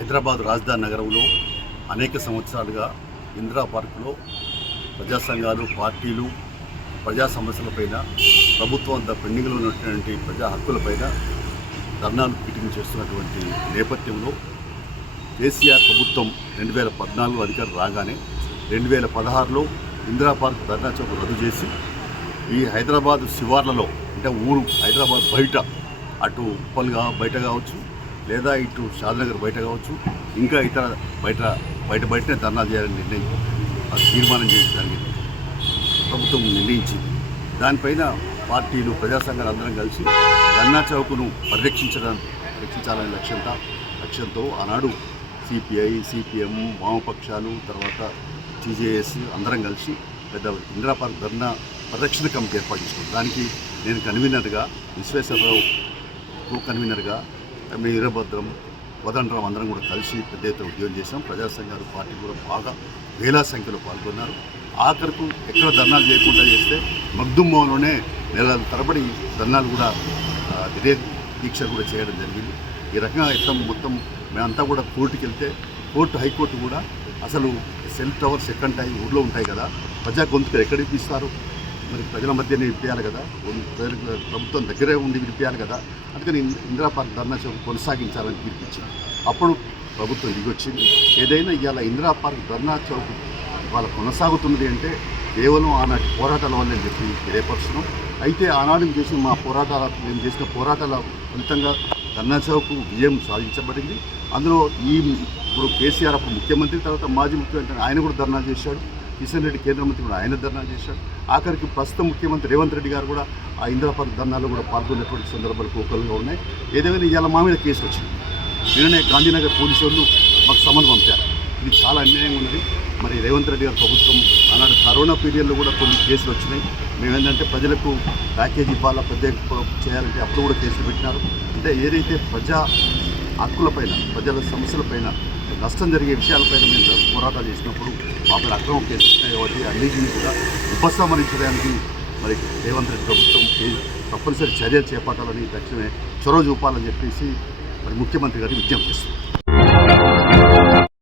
హైదరాబాద్ రాజధాని నగరంలో అనేక సంవత్సరాలుగా ఇందిరా పార్కులో ప్రజా సంఘాలు పార్టీలు ప్రజా సమస్యలపైన ప్రభుత్వం అంతా పెండింగ్లో ఉన్నటువంటి ప్రజా హక్కులపైన ధర్నాలు మీటింగ్ చేస్తున్నటువంటి నేపథ్యంలో కేసీఆర్ ప్రభుత్వం రెండు వేల పద్నాలుగు అధికారులు రాగానే రెండు వేల పదహారులో ఇందిరా పార్క్ ధర్నా చౌక్ రద్దు చేసి ఈ హైదరాబాద్ శివార్లలో అంటే ఊరు హైదరాబాద్ బయట అటు ఉప్పల్గా బయట కావచ్చు లేదా ఇటు షాద్నగర్ బయట కావచ్చు ఇంకా ఇతర బయట బయట బయటనే ధర్నా చేయాలని నిర్ణయం అది తీర్మానం చేసి ప్రభుత్వం నిర్ణయించింది. దానిపైన పార్టీలు ప్రజాసంఘాలు అందరం కలిసి ధర్నా చౌక్ను పరిరక్షించడం రక్షించాలనే లక్ష్యంతో లక్ష్యంతో ఆనాడు సిపిఐ సిపిఎం వామపక్షాలు తర్వాత టీజేఎస్ అందరం కలిసి పెద్ద ఇందిరా పార్క్ ధర్నా పరిరక్షణ కమిటీ ఏర్పాటు చేసుకున్నాం. దానికి నేను కన్వీనర్గా విశ్వేశ్వరరావు కన్వీనర్గా మీ వీరభద్రం వదండ్రం అందరం కూడా కలిసి పెద్ద ఎత్తున ఉద్యోగం చేసాం ప్రజాసంఘాలు పార్టీ కూడా బాగా వేలా సంఖ్యలో పాల్గొన్నారు. ఆఖరకు ఎక్కడ ధర్నాలు చేయకుండా చేస్తే మగ్దుమ్మలోనే నెలల తరబడి ధర్నాలు కూడా ఇదే దీక్ష కూడా చేయడం జరిగింది. ఈ రకంగా ఇతం మొత్తం మేమంతా కూడా కోర్టుకి వెళ్తే కోర్టు హైకోర్టు కూడా అసలు సెల్ టవర్స్ ఎక్కడ ఉంటాయి? ఊళ్ళో ఉంటాయి కదా. ప్రజా గొంతుకలు ఎక్కడ ఇప్పిస్తారు మరి ప్రజల మధ్యనే వినిపించాలి కదా. ప్రభుత్వం దగ్గరే ఉండి వినిపించాలి కదా. అందుకని ఇందిరా పార్క్ ధర్నా చౌక్ కొనసాగించాలని తీర్పిచ్చింది అప్పుడు ప్రభుత్వం దిగొచ్చింది. ఏదైనా ఇవాళ ఇందిరా పార్క్ ధర్నా చౌక్ వాళ్ళ కొనసాగుతున్నది అంటే కేవలం ఆనాటి పోరాటాల వల్లే చెప్పి తెలియపరుస్తున్నాం. అయితే ఆనాడు చేసిన మా పోరాటాల మేము చేసిన పోరాటాల ఫలితంగా ధర్నా చౌక్ విజయం సాధించబడింది. అందులో ఈ ఇప్పుడు కేసీఆర్ అప్పుడు ముఖ్యమంత్రి తర్వాత మాజీ ముఖ్యమంత్రి ఆయన కూడా ధర్నా చేశాడు. కిషన్ రెడ్డి కేంద్ర మంత్రి కూడా ఆయన ధర్నా చేశాడు ఆఖరికి ప్రస్తుతం ముఖ్యమంత్రి రేవంత్ రెడ్డి గారు కూడా ఆ ఇందిరాపార్క్ ధర్నాలో కూడా పాల్గొన్నటువంటి సందర్భాలు కోకలుగా ఉన్నాయి. ఏదేమైనా ఇవాళ మా మీద కేసు వచ్చింది. నిన్ననే గాంధీనగర్ పోలీసు వాళ్ళు మాకు సమన్ పంపారు. ఇది చాలా అన్యాయంగా ఉన్నది. మరి రేవంత్ రెడ్డి గారి ప్రభుత్వం ఆనాడు కరోనా పీరియడ్లో కూడా కొన్ని కేసులు వచ్చినాయి. మేమేంటంటే ప్రజలకు ప్యాకేజీ ఇవ్వాలా ప్రత్యేక చేయాలంటే అప్పుడు కూడా కేసులు పెట్టినారు. అంటే ఏదైతే ప్రజా హక్కులపైన ప్రజల సమస్యలపైన నష్టం జరిగే విషయాలపైన మేము పోరాటాలు చేసినప్పుడు మాపై అక్రమం కేసులు కాబట్టి అన్నింటినీ కూడా ఉపసంహరించడానికి మరి రేవంత్ రెడ్డి ప్రభుత్వం తప్పనిసరి చర్యలు చేపట్టాలని తక్షణమే చొరవ చూపాలని చెప్పేసి మరి ముఖ్యమంత్రి గారిని విజ్ఞప్తి చేస్తున్నారు